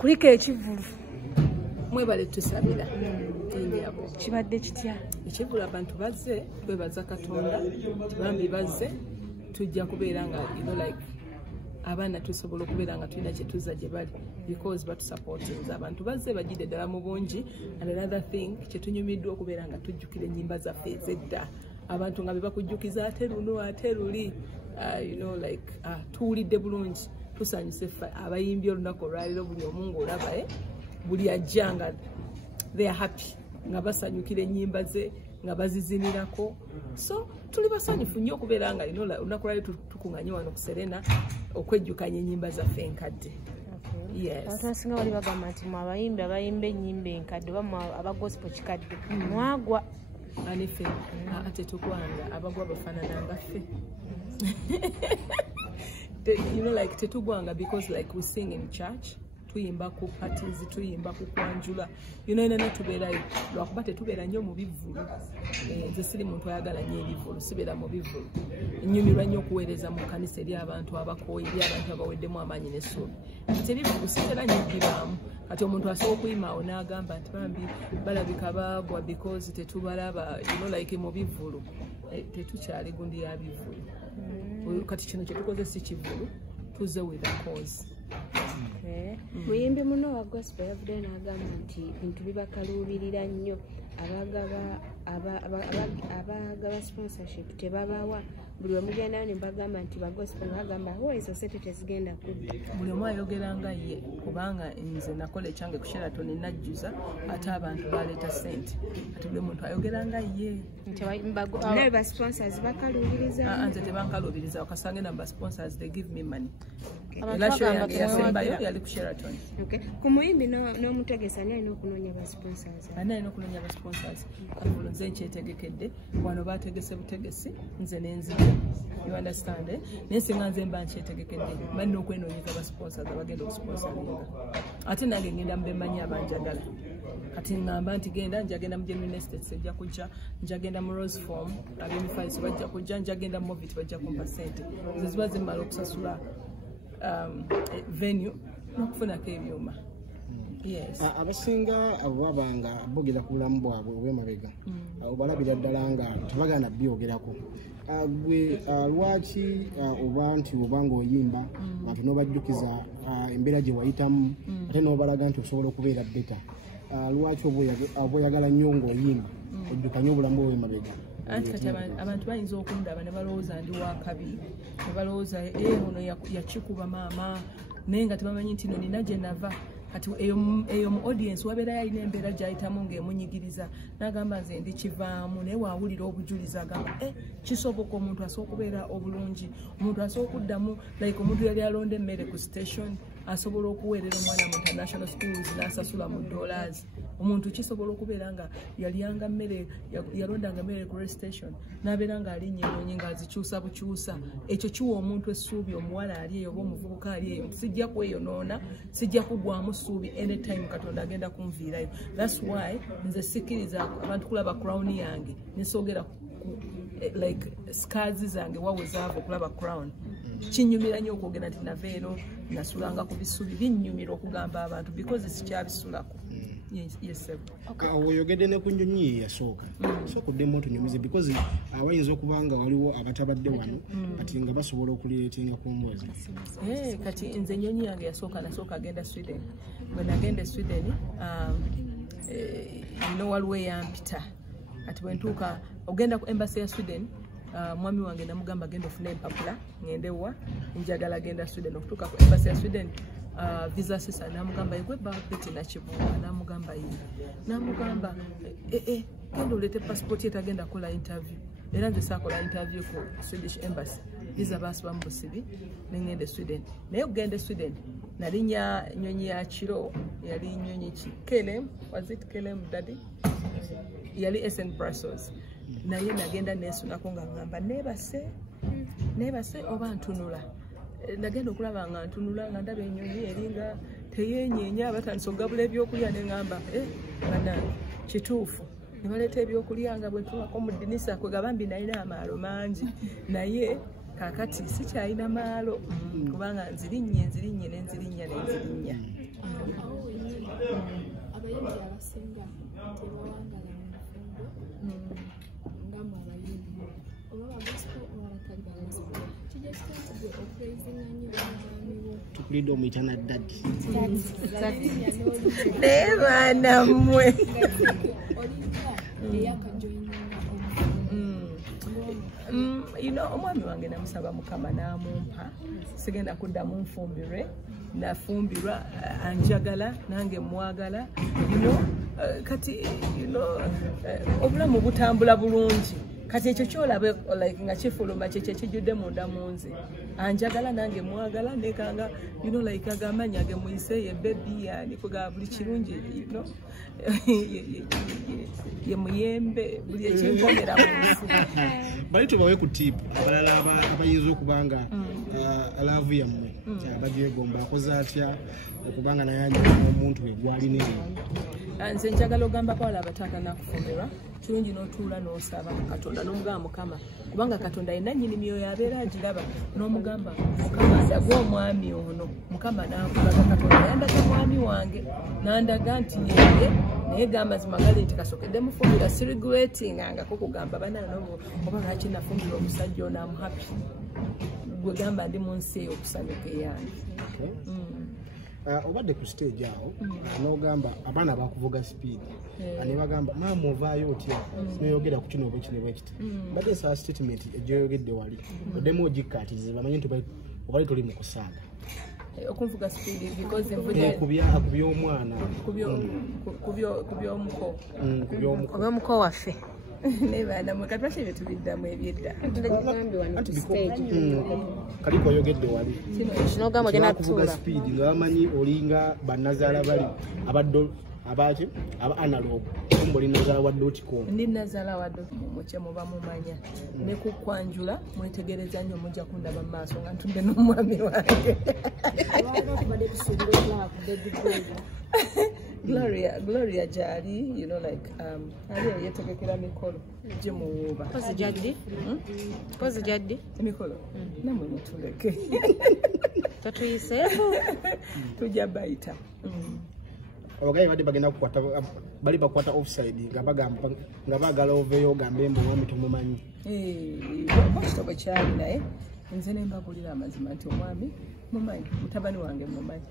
kuliko ekivulu mwebale tusabira kibadde kitya ekivulu abantu bazze twebaza Katonda tibambi bazze tujja kubeera nga abaana tusobola okubeera nga tulina kyetuza gye bali because batusupportinze abantu bazze bajjidde ddala mu bungi and another thing kyetunyumiddwa okubeera nga tujjukira ennyimba zaffe ez'edda abantu nga bebakujjukiza ate luno ate luli tuwulidde bulungi tusanyuse ffe abayimbi olunaku olwaliro buli omu ng'olaba buli ajja nga they are happy nga basanyukira ennyimba ze nga bazizinirako so tuli basanyufu nnyo okubeera nga lino olunaku lwaliro tukunganye wano ku Serena okwejjukanya ennyimba zaffe enkadde. Abasinga bali bagamba nti mwe abayimbi abayimba ennyimba enkadde oba aba gospel kikadde mwagwa anife ate tugwanga abagwa bafaanana nga ffe tetugwanga because we sing in church tuyimba ku parties tuyimba ku kwanjula ina tubeerayo lwakuba tetubeera nnyo mu bivulu nze siri muntu ayagala nnyo ebivulu sibeera mu bivulu nnyumirwa nnyo okuweereza mu kkanisa eri abantu abakooyi eri abantu abaweddemu amaanyi n'essuubi kati ebivulu sitera nnyo bbibaamu kati omuntu asobola okuyimaawo n'agamba nti bambi balabika baagwa because tetubalaba mu bivulu tetukyali gundi ya bivulu kati kino kyetukoze si kivulu tuze with a cause. Muyimbi muno wa gospel yavudde n'agamba nti bintu bibakaluubirira nnyo abagaba sponsorship tebabawa buli omugendayo ne bagamba nti ba gospel bagamba ezo sente tezigenda kudda buli omu ayogera nga ye kubanga nze nakola ekyange ku Sheraton najjuza ate abantu baleeta sente ati buli muntu ayogera nga ye naye ba sponsors bakaluubiriza nze tebankaluubiriza okasange na ba sponsors they give me money era show yange yasembayo yali ku Sheraton. Ku muyimbi n'omutegesa ani alina okunoonya ba sponsors ani alina okunoonya ba sponsors nze nkyetegekedde wano bategese butegesi nze nenzija you understand naye singa nze mba nkyetegekedde balina okwenoonyeza ba sponsors abagenda okusponsoringa ate nange ngenda mubemanyi abanjagala kati ngamba nti genda njagenda mu Genuine Estates ejja kujja njagenda mu Rose Form ab'emifaliso bajja kujja njagenda mu Movit bajja kumpa sente ze ziba zimmala okusasula venue n'okufunako ebyuma. Abasinga abo babanga bogera ku bulamu bwabwe obw'emabega obalabira ddala nga tebagana byogerako gwe lwaki oba nti obanga oyimba abantu n'obajjukiza embeera gye wayitamu ate n'obalaga nti osobola okubeera beta lwaki oba oyagala nnyo ng'oyimba ojjukanye obulamu obw'emabega anti kati abantu bayinza okundaba ne balowooza ndi wa kabi ne balowooza ono yakikuba maama naye nga tebamanyi nti no nina gye nava kati eyo mu audience wabeera yalina embeera gy'ayitamu ng'emunyigiriza n'agamba nze ndikivaamu naye waawulira obujulizi agamba kisoboka omuntu asobola okubeera obulungi omuntu asobola okuddamu omuntu yali alonda emmere ku station asobola okuweerera omwana mu international schools n'asasula mu dollars omuntu kisobola okubeera nga yaliyanga mmere yalondanga mmere ku station n'abeera nga alinnya ennyonyi ng'azikyusa bukyusa ekyo kiwa omuntu essuubi omuwala ali eyo oba omuvubuka ali eyo sijja kweyonoona sijja kugwamu ssuubi anytime Katonda agenda kunviirayo. That's why nze sikkiriza abantu kulaba crown yange nesogera scars zange wawe zaava okulaba crown kinyumira nnyo okwogera nti naveero nasulanga ku bisubi binnyumira okugamba abantu because sikyabisulako. Yes sir. Oyogedde ne ku nnyonyi ye yasooka sokuddemu otunyumize because awayinza okubanga waliwo abatabadde wano kati nga basobola okulireetinga ku mboozi kati nze ennyonyi yange yasooka nasooka agenda Sweden bwe nagenda Sweden waliwo eyampita kati bwe ntuuka ogenda ku embassy ya Sweden mwami wange namugamba genda ofune empapula ngendewa njagala agenda Sweden okutuuka ku embassy ya Sweden visa sisa namugamba yegwe bapeti nakibunga namugamba yi namugamba genda olete passport etagenda kola interview era nze saakola interview ku Swedish embassy visa basiba mu busibi nengende Sweden naye okugenda Sweden nalinya nyonyi ya kiro yali nyonyi ki Kelem was it Kelem daddy yali SN Brussels naye nagenda nesunako nga ngamba nebase oba ntunula nagenda okulaba nga ntunula nga ndaba ennyonyi eringa teyenyeenya batandise okugabula ebyokulya ne ngamba banange kituufu ne baleeta ebyokulya nga bwe ntuulako mu ddinisa kwe gabambi nalina amaalo mangi naye kakati sikyalina maalo kubanga nzirinnye tulidde omuyitana daddi naye baana mmwe omwami wange namusaba mukama n'amumpa sigenda kuddamu nfumbirwe nafumbirwa anjagala nange mwagala kati obulamu butambula bulungi kati ekyo kyolabe like nga kifuluma kyekyo kijjudde munda munze anjagala nange mwagala nekanga like agamanya ge muyise ye baby yani kuga buli kirungi ye muyembe buli ekinkomera munsi bali tubawe ku tip abalala abayinza okubanga laavu yammwe bagyegomba akoze atya okubanga naye omuntu we gwalina nze njagala ogamba bawala abataka nakufumbirwa kirungi n'otuula n'osaba katonda n'omugamba mukama kubanga katonda yenna nnyini myoyo abeera agiraba n'omugamba mukama ndaga omwami ono mukama nankulaga katonda yandaga mwami wange nandaga nti yeye naye gamazima gali nti kasokedde mufumbira sirigulatingangako kugamba bananobo oba lwaki nafumbira omusajja ono amuhappy gwe gamba ndi mu nsi eyo okusanyuka eyange obadde ku stage awo n'ogamba abaana bakuvuga speed ne bagamba maama ovaayo otya noyogera ku kino bwekino bwekiti badde saa statement egyoyogedde wali oddemu ogikkaatirize bamanyi nti obali tuli mu kusaaga okunvuga speed because kubya omwana kubyomuko waffe nebaana mukatwashe bye tubiddamu ebyedda kaliko oyogedde wali kinogamba ogenda kuvuga speed nga bamanyi olinga bannazaala bali abadde abaki aba analog kumboli nazaala wadde okikomo ndi nazaala wadde mukye muba mumanya ne kukwanjula mwetegereza nnyo mujja kundaba mu maaso nga ntumbe n'omwami wange Gloria Jari, like ali yetegekera mikolo jimuwuba pozi jaddi mikolo namwe mutuleke tatuyiseeko tujja bayita abagayi badde bagenda kukwata bali bakwata offside nga baagala oveeyo ogambe mbu omwami tumumanyi bakito bwe kyali naye nze ne mbabulira amazima nti omwami mumanyi mutabani wange mumanyi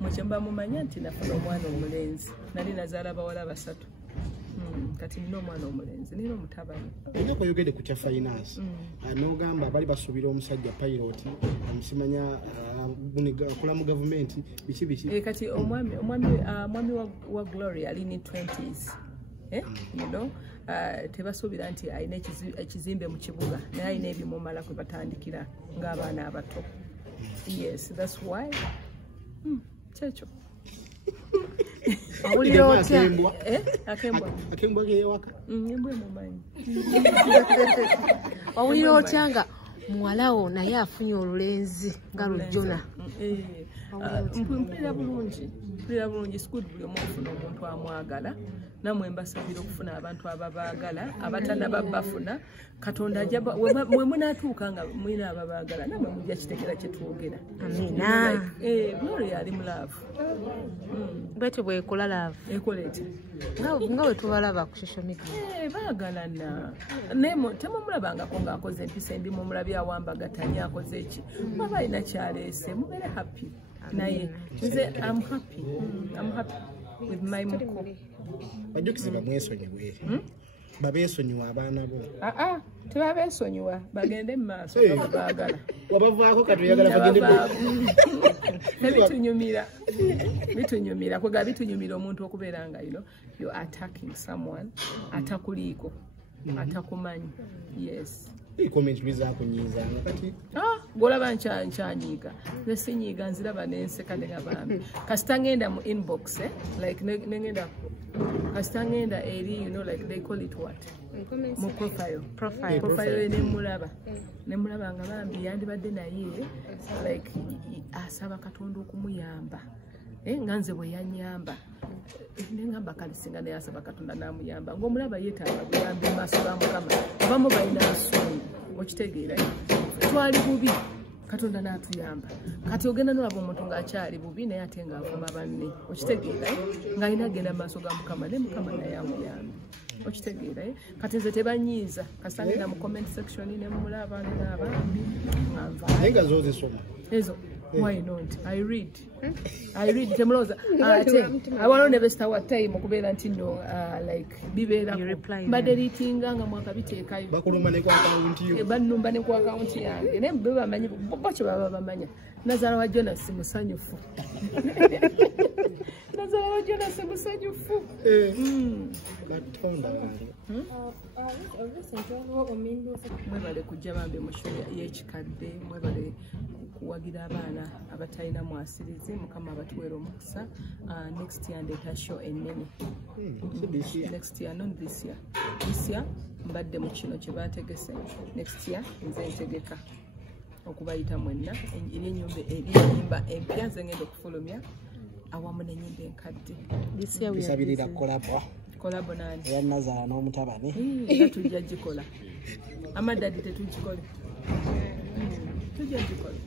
mukyemba mumanya nti nafuna omwana omulenzi nali nazaala bawala basatu kati nina omwana omulenzi nina omutabani ojako oyogedde ku kya finance n'ogamba bali basuubira omusajja pilot amusimanya akola mu gavumenti biki kati omwami wa Gloria ali ni 20s tebasuubira nti alina ekizimbe mu kibuga naye alina ebimumala kwe batandikira ng'abaana abato. Yes, that's why. Checho. Awulira otya? Akembwa gewaka. Embwa mumanyi. Awulira otya nga muwalawo naye afunye olulenzi nga lujjona? Mpulira bulungi. Mpulira bulungi sikudu buli omu ofuna omuntu amwagala. Namwe mbasabira okufuna abantu ababaagala abatanaba bafuna Katonda ajaba mwe munatuuka nga mwina ababaagala namwe mujja kitegera kye twogera. Amina. Gloria ali mu love. Bwete bwekola love. Ekolete. Nga bwe tubalaba ku social media. Baagalana. Nemo temumulabangako ng'akoze empisa embi mumulabye awambagatanya akoze eki. Baba alina kyaleese mubere happy. Naye nze I'm happy. I'm happy with my muko. Bajukize bamwesonyiwe. Babeesonyiwa abaana bo. Tebabeesonyiwa bagende mu maaso babaagala. Wabavaako katuyagala bagende Bitunyumira. Bitunyumira. Kwega bitunyumira omuntu okubeera nga you're attacking someone atakuliiko. Atakumanyi. Yes. Comment bizaako nyiiza kati. Golaba nchanyiga. Nesinyiga nziraba nenseka ngabambi. Kasita ngenda mu inbox like ngenda kasita ngenda eri like they call it what? Mu profile nemulaba nga bambi yandibadde naye like asaba Katonda okumuyamba. Nganze bwe yanyamba nengamba kalisinga naye asaba Katonda namuyamba ng'omulaba yeetaaga buyambi maaso ga Mukama abamu balina essuubi okitegeera twali bubi Katonda n'atuyamba kati ogenda n'olaba omuntu ng'akyali bubi naye ate ng'avuma banne okitegeera ng'alina agenda maaso ga Mukama ne Mukama naye amuyambe okitegeera kati nze tebanyiiza kasangenda mu comment section ne mulaba n'abambi naye nga zozisoma ezo Why not? I read temuloza ate awano ne besta wa time okubeera nti no like bibeera mbadde litinga nga mwaka biteekayo bakulumba ne kwa account yo bannumba ne kwa account yange ne bwe bamanyi bo kye baba bamanya Nazara wa Jonas musanyufu Nazara wa Jonas musanyufu katonda wange mwebale kujja bambe mu shule y'ekikadde mwebale kuwagira abaana abatalina mwasirizi mukama abatuweera omukisa next year ndeeta show ennene next year not this year mbadde mu kino kye baategese next year nze ntegeka okubayita mwenna enyimba empya zengenda okufulumya awamu n'enyimba enkadde bisabirira kolabo nani eya Nazara n'omutabani era tujja gikola amadadi tetugikole tujja gikola